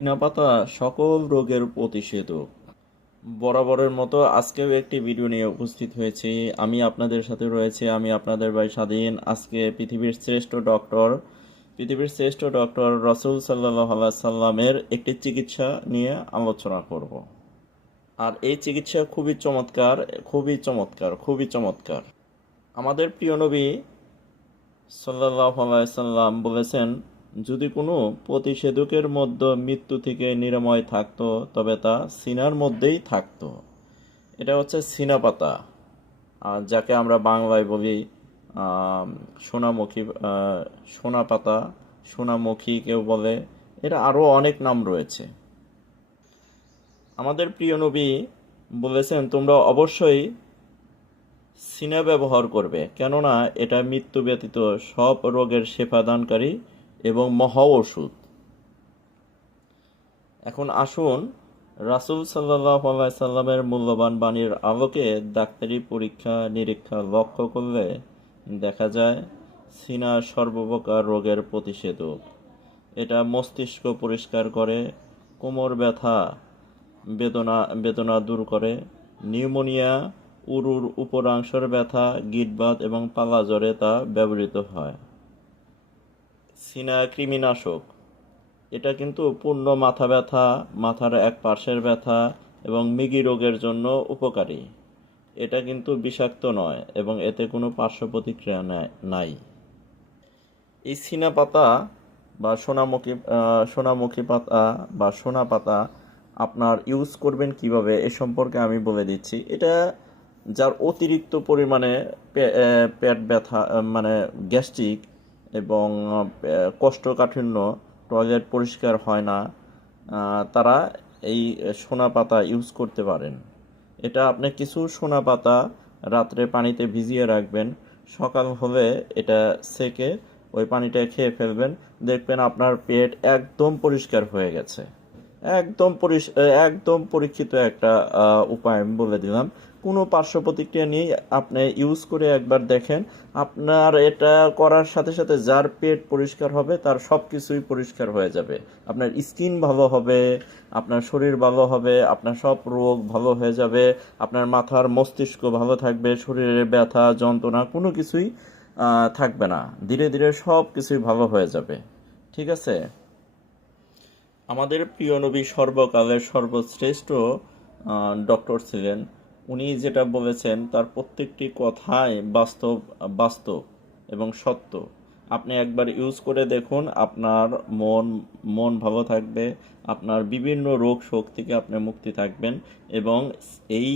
পাতা সকল রোগের প্রতিষেধক। বরাবরের মতো আজকেও একটি ভিডিও নিয়ে উপস্থিত হয়েছি। আমি আপনাদের সাথে রয়েছে, আমি আপনাদের ভাই স্বাধীন, আজকে পৃথিবীর শ্রেষ্ঠ ডক্টর। পৃথিবীর শ্রেষ্ঠ ডক্টর রসুল সাল্লাহ সাল্লামের একটি চিকিৎসা নিয়ে আলোচনা করব। আর এই চিকিৎসা খুবই চমৎকার খুবই চমৎকার খুবই চমৎকার। আমাদের প্রিয় নবী সাল্লাহ সাল্লাম বলেছেন যদি কোনো প্রতিষেধকের মধ্যে মৃত্যু থেকে নিরাময় থাকতো, তবে তা সিনার মধ্যেই থাকতো। এটা হচ্ছে সিনা পাতা যাকে আমরা বাংলায় বলি সোনামুখী সোনা পাতা সোনামুখী কেউ বলে এটা আরও অনেক নাম রয়েছে। আমাদের প্রিয় নবী বলেছেন, তোমরা অবশ্যই সিনা ব্যবহার করবে, কেননা এটা মৃত্যু ব্যতীত সব রোগের সেবাদানকারী এবং মহা ওষুধ। এখন আসুন, রাসূল সাল্লাহ সাল্লামের মূল্যবান বাণীর আলোকে ডাক্তারি পরীক্ষা নিরীক্ষা লক্ষ্য করলে দেখা যায়, সিনা সর্বপ্রকার রোগের প্রতিষেধক। এটা মস্তিষ্ক পরিষ্কার করে, কোমর ব্যথা, বেদনা বেদনা দূর করে, নিউমোনিয়া, উরুর উপরাংশের ব্যথা, গিটবাত এবং পালা জ্বরে তা ব্যবহৃত হয়। সিনা কৃমিনাশক। এটা কিন্তু পূর্ণ মাথা ব্যথা, মাথার এক পার্শ্বের ব্যথা এবং মৃগী রোগের জন্য উপকারী। এটা কিন্তু বিষাক্ত নয় এবং এতে কোনো পার্শ্ব প্রতিক্রিয়া নাই- এই সিনা পাতা বা সোনামুখী সোনামুখী পাতা বা সোনা পাতা আপনার ইউজ করবেন কীভাবে এ সম্পর্কে আমি বলে দিচ্ছি। এটা যার অতিরিক্ত পরিমাণে পেট ব্যথা মানে গ্যাস্ট্রিক এবং কষ্টকাঠিন্য টয়লেট পরিষ্কার হয় না তারা এই সোনা পাতা ইউজ করতে পারেন। এটা আপনি কিছু সোনা পাতা রাত্রে পানিতে ভিজিয়ে রাখবেন, সকাল হলে এটা সেকে ওই পানিটা খেয়ে ফেলবেন, দেখবেন আপনার পেট একদম পরিষ্কার হয়ে গেছে। একদম একদম পরীক্ষিত একটা উপায় আমি বলে দিলাম। কোনো পার্শ্ব প্রতিক্রিয়া নেই, আপনি ইউজ করে একবার দেখেন। আপনার এটা করার সাথে সাথে যার পেট পরিষ্কার হবে, তার সব কিছুই পরিষ্কার হয়ে যাবে। আপনার স্কিন ভালো হবে, আপনার শরীর ভালো হবে, আপনার সব রোগ ভালো হয়ে যাবে, আপনার মাথার মস্তিষ্ক ভালো থাকবে শরীরের ব্যথা, যন্ত্রণা, কোনো কিছুই থাকবে না। ধীরে ধীরে সব কিছুই ভালো হয়ে যাবে। ঠিক আছে? আমাদের প্রিয় নবী সর্বকালের সর্বশ্রেষ্ঠ ডক্টর ছিলেন। উনি যেটা বলেছেন, তার প্রত্যেকটি কথাই বাস্তব বাস্তব এবং সত্য। আপনি একবার ইউজ করে দেখুন, আপনার মন মন ভালো থাকবে, আপনার বিভিন্ন রোগ শোক থেকে আপনি মুক্তি থাকবেন এবং এই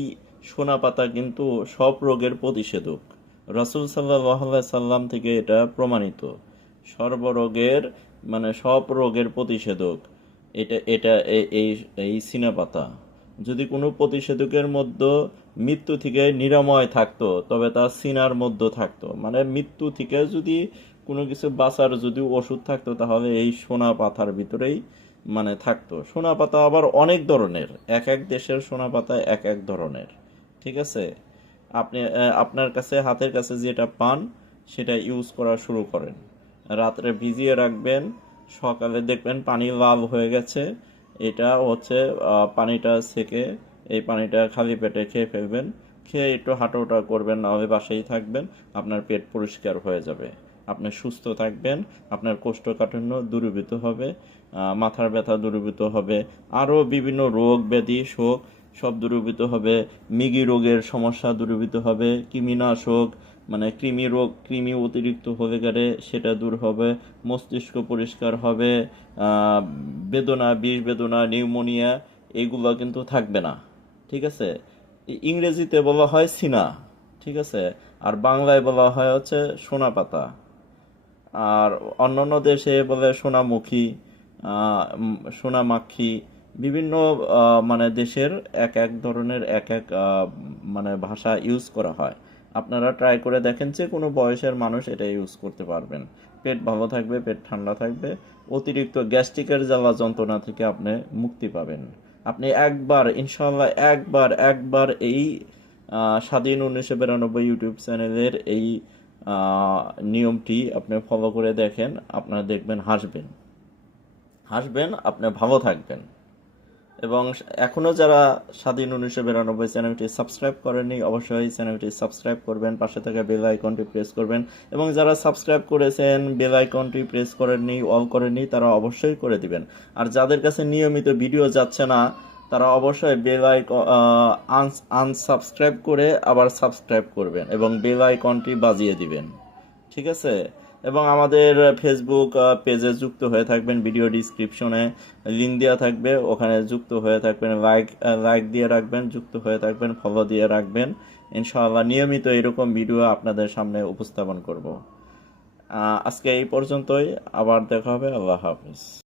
সোনা পাতা কিন্তু সব রোগের প্রতিষেধক। রাসূল সাল্লাহ সাল্লাম থেকে এটা প্রমাণিত। সর্বরোগের মানে সব রোগের প্রতিষেধক। এটা এটা এই এই সিনা পাতা যদি কোনো প্রতিষেধকের মধ্যে মৃত্যু থেকে নিরাময় থাকতো, তবে তা সিনার মধ্যে থাকতো। মানে মৃত্যু থেকে যদি কোনো কিছু বাঁচার যদি ওষুধ থাকতো, তাহলে এই সোনা পাতার ভিতরেই মানে থাকতো। সোনা পাতা আবার অনেক ধরনের, এক এক দেশের সোনা পাতা এক এক ধরনের। ঠিক আছে? আপনি আপনার কাছে, হাতের কাছে যেটা পান, সেটা ইউজ করা শুরু করেন। রাত্রে ভিজিয়ে রাখবেন সকালে দেখবেন পানি লাল হয়ে গেছে। এটা হচ্ছে পানিটা সেকে এই পানিটা খালি পেটে খেয়ে ফেলবেন। খেয়ে একটু হাঁটাওটা করবেন নাহলে বাসায় থাকবেন, আপনার পেট পরিষ্কার হয়ে যাবে। আপনি সুস্থ থাকবেন, আপনার কোষ্ঠকাঠিন্য দূরীভূত হবে মাথার ব্যথা দূরীভূত হবে, আরও বিভিন্ন রোগ, ব্যাধি, শোক সব দূরীভূত হবে, মৃগী রোগের সমস্যা দূরীভূত হবে, কৃমিনাশক মানে কৃমি রোগ কৃমি অতিরিক্ত হয়ে গেলে সেটা দূর হবে মস্তিষ্ক পরিষ্কার হবে বেদনা বিষ বেদনা নিউমোনিয়া এগুলো কিন্তু থাকবে না ঠিক আছে? ইংরেজিতে বলা হয় সিনা ঠিক আছে? আর বাংলায় বলা হয় হচ্ছে সোনা পাতা। আর অন্যান্য দেশে বলে সোনামুখী উম, বিভিন্ন মানে দেশের এক এক ধরনের এক এক মানে ভাষা ইউজ করা হয়। আপনারা ট্রাই করে দেখেন যে কোনো বয়সের মানুষ এটা ইউজ করতে পারবেন। পেট ভালো থাকবে, পেট ঠান্ডা থাকবে, অতিরিক্ত গ্যাস্ট্রিকের জ্বালা যন্ত্রণা থেকে আপনি মুক্তি পাবেন। আপনি একবার ইনশাল্লাহ একবার একবার এই স্বাধীন উনিশশো বিরানব্বই ইউটিউব চ্যানেলের এই নিয়মটি আপনি ফলো করে দেখেন, আপনারা দেখবেন হাসবেন। হাসবেন, আপনি ভালো থাকবেন। এবং এখনও যারা স্বাধীন উনিশশো বিরানব্বই চ্যানেলটি সাবস্ক্রাইব করেননি, অবশ্যই চ্যানেলটি সাবস্ক্রাইব করবেন। পাশে থাকা বেল আইকনটি প্রেস করবেন। এবং যারা সাবস্ক্রাইব করেছেন, বেল আইকনটি প্রেস করেননি, অল করেননি, তারা অবশ্যই করে দিবেন। আর যাদের কাছে নিয়মিত ভিডিও যাচ্ছে না, তারা অবশ্যই বেল আইকন আনসাবস্ক্রাইব করে আবার সাবস্ক্রাইব করবেন এবং বেল আইকনটি বাজিয়ে দিবেন। ঠিক আছে? এবং আমাদের ফেসবুক পেজে যুক্ত হয়ে থাকবেন ভিডিও ডিসক্রিপশনে লিঙ্ক দেওয়া থাকবে, ওখানে যুক্ত হয়ে থাকবেন লাইক লাইক দিয়ে রাখবেন, যুক্ত হয়ে থাকবেন ফলো দিয়ে রাখবেন। ইনশাআল্লাহ নিয়মিত এরকম ভিডিও আপনাদের সামনে উপস্থাপন করব। আজকে এই পর্যন্তই, আবার দেখা হবে, আল্লাহ হাফিজ।